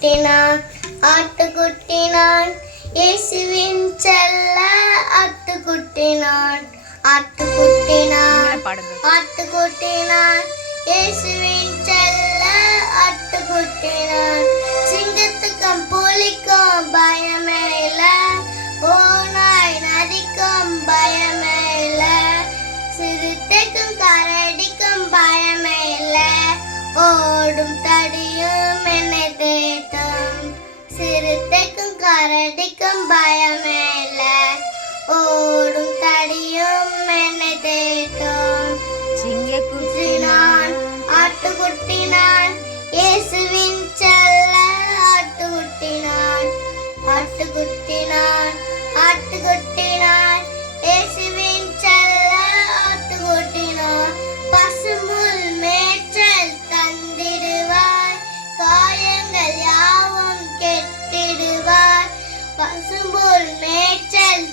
குட்டினான் ஆட்டுக்குட்டினான் இயேசுவின் செல்ல ஆட்டுக்குட்டினான் ஆட்டுக்குட்டினான் ஆட்டுக்குட்டினான் இயேசுவின் செல்ல ஆட்டுக்குட்டினான் சிங்கத்துக்கும் புலிக்கும் பயமே இல்ல ஓநாய் நதிக்கும் பயமே இல்ல சிறுத்தைக்கும் கரடிக்கும் பயமே இல்ல ஓடும் தடியும் என்னை தேட்டும் சிறுத்தைக்கும் கரடிக்கும் பயமே இல்ல ஓடும் தடியும் என்னை தேட்டும் சிங்கக்குட்டினான் ஆட்டுக்குட்டினான் இயேசுவின் செல்ல ஆட்டுக்குட்டினான் ஆட்டுக்குட்டினான் ஆட்டுக்குட்டினான் இயேசுவின் செல்ல ஆட்டுக்குட்டினான் பசும்புல் மேய்ச்சல் தந்திடுவார் காயங்கள் யாவும் கெட்டிடுவார் பசும்புல் மேய்ச்சல்